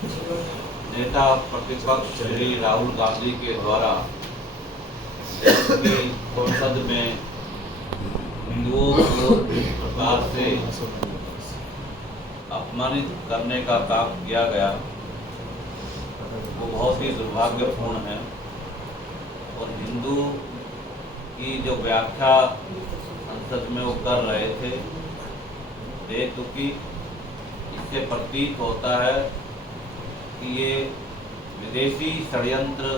नेता प्रतिपक्ष श्री राहुल गांधी के द्वारा देश की संसद में हिंदुओं को इस प्रकार से अपमानित करने का काम किया गया वो बहुत ही दुर्भाग्यपूर्ण है। और हिंदू की जो व्याख्या संसद में वो कर रहे थे बेतुकी, इससे प्रतीत होता है कि ये विदेशी षड्यंत्र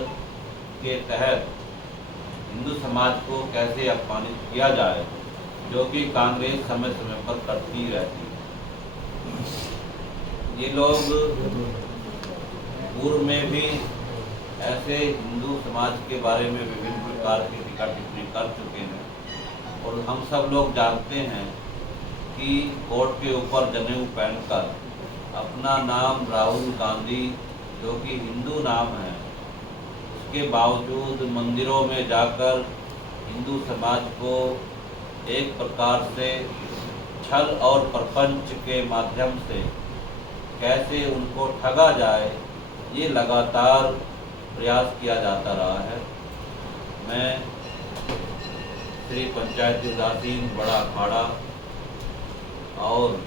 के तहत हिंदू समाज को कैसे अपमानित किया जाए, जो कि कांग्रेस समय समय पर करती रहती है। ये लोग पूर्व में भी ऐसे हिंदू समाज के बारे में विभिन्न प्रकार की टीका टिप्पणी कर चुके हैं और हम सब लोग जानते हैं कि कोर्ट के ऊपर जनेऊ पहनकर अपना नाम राहुल गांधी जो कि हिंदू नाम है, उसके बावजूद मंदिरों में जाकर हिंदू समाज को एक प्रकार से छल और प्रपंच के माध्यम से कैसे उनको ठगा जाए, ये लगातार प्रयास किया जाता रहा है। मैं श्री पंचायती उदासीन बड़ा अखाड़ा और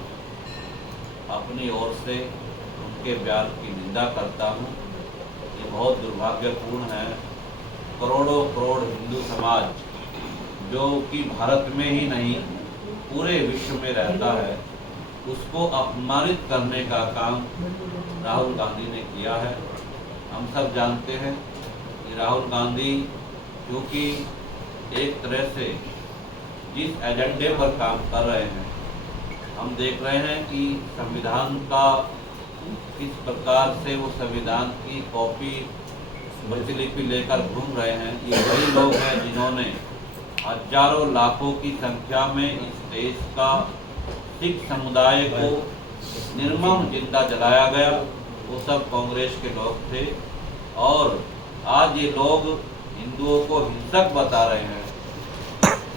अपनी ओर से उनके बयान की निंदा करता हूँ। ये बहुत दुर्भाग्यपूर्ण है। करोड़ों करोड़ हिंदू समाज जो कि भारत में ही नहीं पूरे विश्व में रहता है, उसको अपमानित करने का काम राहुल गांधी ने किया है। हम सब जानते हैं कि राहुल गांधी जो कि एक तरह से जिस एजेंडे पर काम कर रहे हैं, हम देख रहे हैं कि संविधान का किस प्रकार से वो संविधान की कॉपी प्रतिलिपि लेकर घूम रहे हैं। ये वही लोग हैं जिन्होंने हजारों लाखों की संख्या में इस देश का सिख समुदाय को निर्मम जिंदा जलाया गया, वो सब कांग्रेस के लोग थे। और आज ये लोग हिंदुओं को हिंसक बता रहे हैं।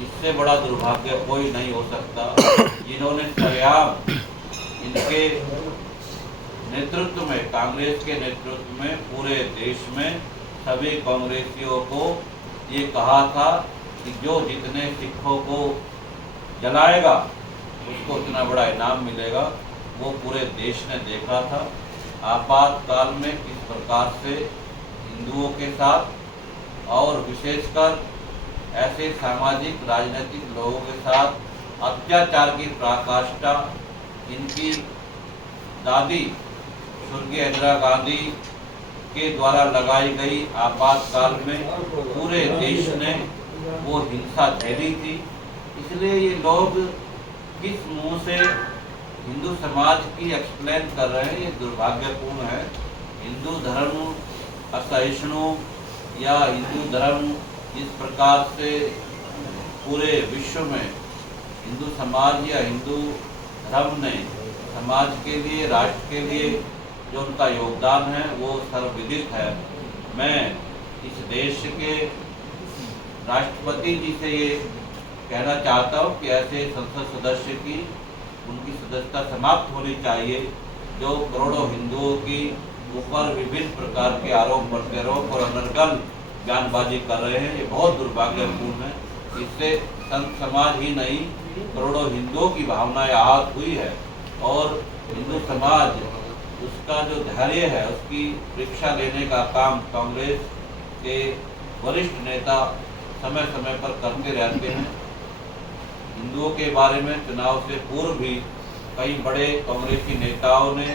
इससे बड़ा दुर्भाग्य कोई नहीं हो सकता, जिन्होंने सरेआम इनके नेतृत्व में, कांग्रेस के नेतृत्व में पूरे देश में सभी कांग्रेसियों को ये कहा था कि जो जितने सिखों को जलाएगा उसको उतना बड़ा इनाम मिलेगा। वो पूरे देश ने देखा था आपातकाल में किस प्रकार से हिंदुओं के साथ और विशेषकर ऐसे सामाजिक राजनीतिक लोगों के साथ अत्याचार की पराकाष्ठा इनकी दादी स्वर्गीय इंदिरा गांधी के द्वारा लगाई गई आपातकाल में पूरे देश ने वो हिंसा झेली थी। इसलिए ये लोग किस मुंह से हिंदू समाज की एक्सप्लेन कर रहे हैं, ये दुर्भाग्यपूर्ण है। हिंदू धर्म असहिष्णु या हिंदू धर्म जिस प्रकार से पूरे विश्व में हिंदू समाज या हिंदू धर्म ने समाज के लिए, राष्ट्र के लिए जो उनका योगदान है वो सर्वविदित है। मैं इस देश के राष्ट्रपति जी से ये कहना चाहता हूँ कि ऐसे संसद सदस्य की उनकी सदस्यता समाप्त होनी चाहिए, जो करोड़ों हिंदुओं की ऊपर विभिन्न प्रकार के आरोप प्रत्यारोप और अनर्गल बयानबाजी कर रहे हैं। ये बहुत दुर्भाग्यपूर्ण है। इससे संत समाज ही नहीं, करोड़ों हिंदुओं की भावनाएं आहत हुई है और हिंदू समाज उसका जो धैर्य है उसकी परीक्षा लेने का काम कांग्रेस के वरिष्ठ नेता समय समय पर करते रहते हैं। हिंदुओं के बारे में चुनाव से पूर्व भी कई बड़े कांग्रेसी नेताओं ने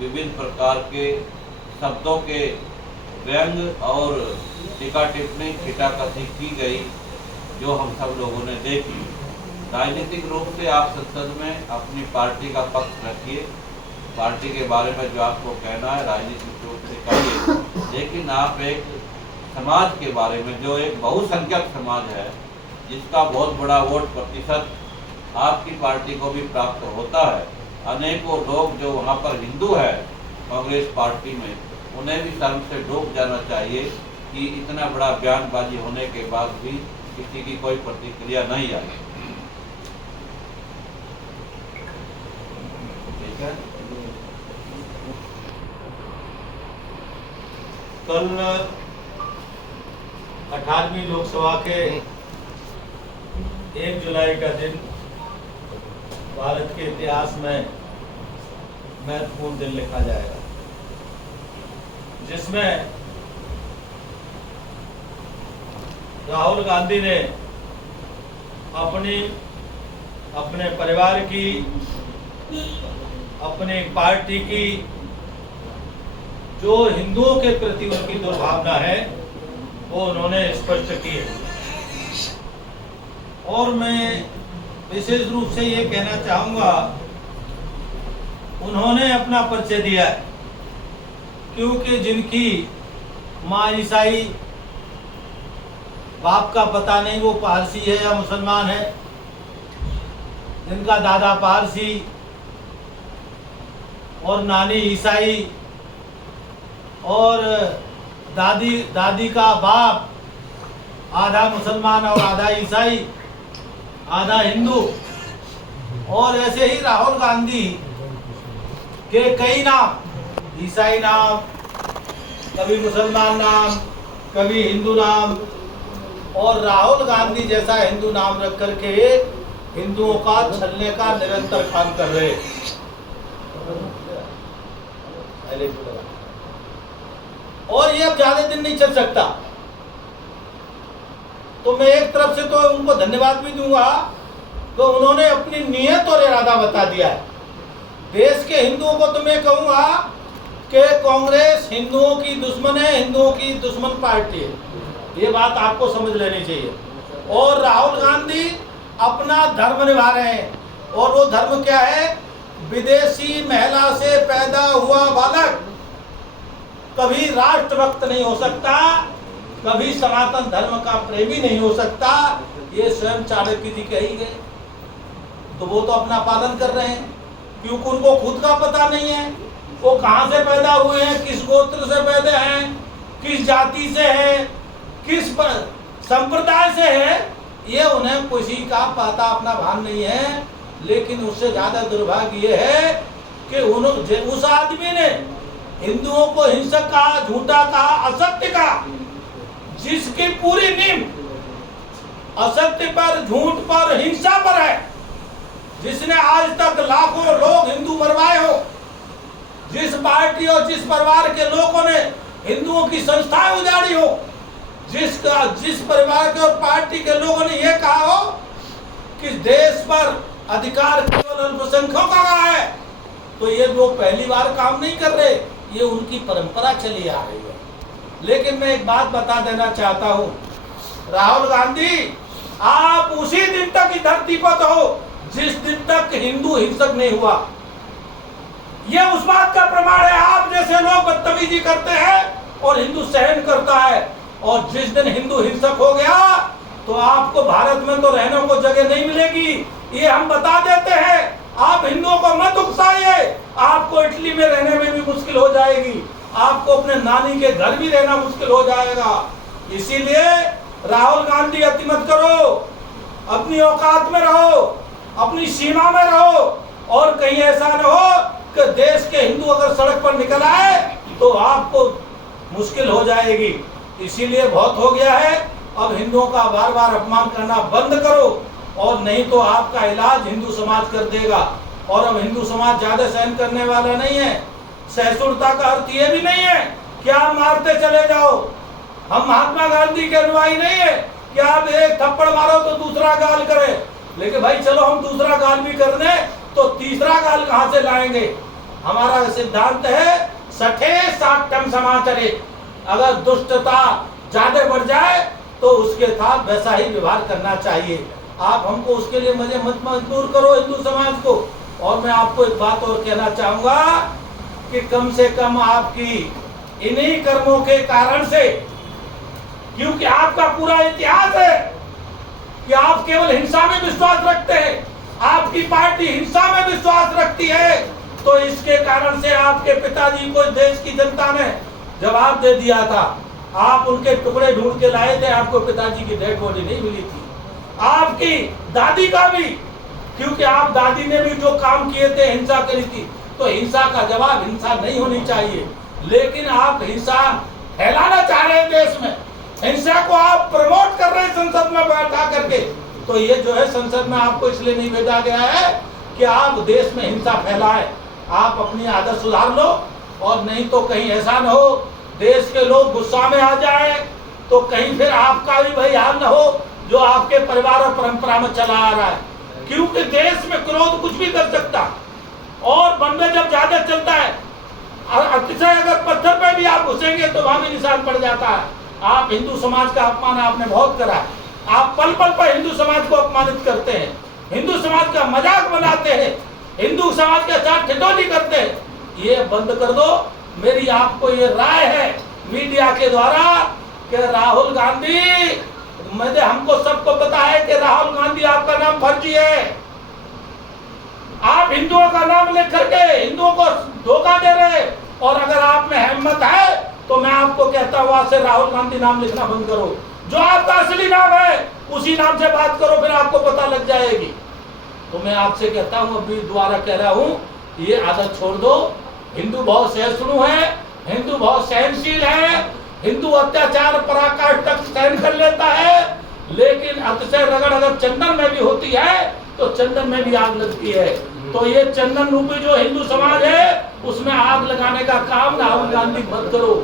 विभिन्न प्रकार के शब्दों के व्यंग और टीका टिप्पणी खिटाकसी की गई, जो हम सब लोगों ने देखी। राजनीतिक रूप से आप संसद में अपनी पार्टी का पक्ष रखिए, पार्टी के बारे में जो आपको कहना है राजनीतिक रूप से कहिए, लेकिन आप एक समाज के बारे में, जो एक बहुसंख्यक समाज है जिसका बहुत बड़ा वोट प्रतिशत आपकी पार्टी को भी प्राप्त होता है, अनेकों लोग जो वहाँ पर हिंदू है कांग्रेस पार्टी में, उन्हें भी शर्म से डूब जाना चाहिए कि इतना बड़ा बयानबाजी होने के बाद भी किसी की कोई प्रतिक्रिया नहीं आई। ठीक है। कल 18वीं लोकसभा के 1 जुलाई का दिन भारत के इतिहास में महत्वपूर्ण दिन लिखा जाएगा, जिसमें राहुल गांधी ने अपने परिवार की, अपनी पार्टी की जो हिंदुओं के प्रति उनकी दुर्भावना है वो उन्होंने स्पष्ट की है। और मैं विशेष रूप से ये कहना चाहूँगा, उन्होंने अपना परिचय दिया है, क्योंकि जिनकी माँ ईसाई, बाप का पता नहीं वो पारसी है या मुसलमान है, जिनका दादा पारसी और नानी ईसाई और दादी का बाप आधा मुसलमान और आधा ईसाई, आधा हिंदू, और ऐसे ही राहुल गांधी के कई नाम, ईसाई नाम, कभी मुसलमान नाम, कभी हिंदू नाम, और राहुल गांधी जैसा हिंदू नाम रख करके हिंदुओं का छलने का निरंतर काम कर रहे। और ये अब ज्यादा दिन नहीं चल सकता। तो मैं एक तरफ से तो उनको धन्यवाद भी दूंगा, तो उन्होंने अपनी नीयत और इरादा बता दिया है। देश के हिंदुओं को तो मैं कहूंगा कि कांग्रेस हिंदुओं की दुश्मन है, हिंदुओं की दुश्मन पार्टी है, ये बात आपको समझ लेनी चाहिए। और राहुल गांधी अपना धर्म निभा रहे हैं, और वो धर्म क्या है? विदेशी महिला से पैदा हुआ बालक कभी राष्ट्रभक्त नहीं हो सकता, कभी सनातन धर्म का प्रेमी नहीं हो सकता, ये स्वयं चाणक्य जी कह ही गए। तो वो तो अपना पालन कर रहे हैं, क्योंकि उनको खुद का पता नहीं है वो कहां से पैदा हुए हैं, किस गोत्र से पैदा हैं, किस जाति से हैं, किस संप्रदाय से है, ये उन्हें किसी का पता अपना भान नहीं है। लेकिन उससे ज्यादा दुर्भाग्य ये है कि उस आदमी ने हिंदुओं को हिंसक कहा, झूठा कहा, असत्य कहा, जिसकी पूरी नींव असत्य पर, झूठ पर, हिंसा पर है, जिसने आज तक लाखों लोग हिंदू मरवाए हो, जिस पार्टी और जिस परिवार के लोगों ने हिंदुओं की संस्थाएं उजाड़ी हो, जिस परिवार के और पार्टी के लोगों ने यह कहा हो कि देश पर अधिकार केवल अल्पसंख्यकों का है, तो ये लोग पहली बार काम नहीं कर रहे, ये उनकी परंपरा चली आ रही है। लेकिन मैं एक बात बता देना चाहता हूं, राहुल गांधी, आप उसी दिन तक ही धरती पर हो जिस दिन तक हिंदू हिंसक नहीं हुआ। यह उस बात का प्रमाण है, आप जैसे लोग बदतमीजी करते हैं और हिंदू सहन करता है, और जिस दिन हिंदू हिंसक हो गया तो आपको भारत में तो रहने को जगह नहीं मिलेगी, ये हम बता देते हैं। आप हिंदुओं को मत उकसाइए, आपको इटली में रहने में भी मुश्किल हो जाएगी, आपको अपने नानी के घर भी रहना मुश्किल हो जाएगा। इसीलिए राहुल गांधी अति मत करो, अपनी औकात में रहो, अपनी सीमा में रहो, और कहीं ऐसा न हो कि देश के हिंदू अगर सड़क पर निकल आए तो आपको मुश्किल हो जाएगी। इसीलिए बहुत हो गया है, अब हिंदुओं का बार बार अपमान करना बंद करो, और नहीं तो आपका इलाज हिंदू समाज कर देगा। और अब हिंदू समाज ज्यादा सहन करने वाला नहीं है। सहिष्णुता का अर्थ ये भी नहीं है कि आप मारते चले जाओ। हम महात्मा गांधी के अनुयायी नहीं है कि आप एक थप्पड़ मारो तो दूसरा गाल करे, लेकिन भाई चलो हम दूसरा गाल भी कर दें तो तीसरा गाल कहां से लाएंगे? हमारा सिद्धांत है सठे साठम समाचरे, अगर दुष्टता ज्यादा बढ़ जाए तो उसके साथ वैसा ही व्यवहार करना चाहिए। आप हमको उसके लिए मत मजबूर करो हिंदू समाज को। और मैं आपको एक बात और कहना चाहूंगा कि कम से कम आपकी इन्हीं कर्मों के कारण से, क्योंकि आपका पूरा इतिहास है कि आप केवल हिंसा में विश्वास रखते हैं, आपकी पार्टी हिंसा में विश्वास रखती है, तो इसके कारण से आपके पिताजी को देश की जनता ने जवाब दे दिया था। आप उनके टुकड़े ढूंढ के लाए थे, आपको पिताजी की डेड बॉडी नहीं मिली थी। आपकी दादी का भी, क्योंकि आप दादी ने भी जो काम किए थे हिंसा करी थी, तो हिंसा का जवाब हिंसा नहीं होनी चाहिए। लेकिन आप हिंसा फैलाना चाह रहे हैं देश में, हिंसा को आप प्रमोट कर रहे हैं संसद में बैठा करके। तो ये जो है संसद में आपको इसलिए नहीं भेजा गया है कि आप देश में हिंसा फैलाएं। आप अपनी आदत सुधार लो, और नहीं तो कहीं ऐसा न हो देश के लोग गुस्सा में आ जाए तो कहीं फिर आपका भी वही हाल न हो जो आपके परिवार और परंपरा में चला आ रहा है। क्योंकि देश में क्रोध कुछ भी कर सकता, और मन में जब ज्यादा चलता है, अतिशय अगर पत्थर पे भी आप घुसेंगे तो वहां भी निशान पड़ जाता है। आप हिंदू समाज का अपमान आपने बहुत करा है, आप पल पल पर हिंदू समाज को अपमानित करते हैं, हिंदू समाज का मजाक बनाते हैं, हिंदू समाज के साथ ठिठोली करते हैं। ये बंद कर दो। मेरी आपको ये राय है मीडिया के द्वारा कि राहुल गांधी, मुझे हमको सबको पता है कि राहुल गांधी आपका नाम फर्जी है। आप हिंदुओं का नाम लेकर करके हिंदुओं को धोखा दे रहे, और अगर आप में हिम्मत है तो मैं आपको कहता हूं आज से राहुल गांधी नाम लिखना बंद करो। जो आपका असली नाम है उसी नाम से बात करो, फिर आपको पता लग जाएगी। तो मैं आपसे कहता हूं, अभी दोबारा कह रहा हूं, ये आदत छोड़ दो। हिंदू बहुत सहिष्णु है, हिंदू बहुत सहनशील है, हिंदू अत्याचार पराकाष्ठ तक सहन कर लेता है, लेकिन अतिशय रगड़ अगर चंदन में भी होती है तो चंदन में भी आग लगती है। तो ये चंदन रूपी जो हिंदू समाज है उसमें आग लगाने का काम राहुल गांधी मत करो।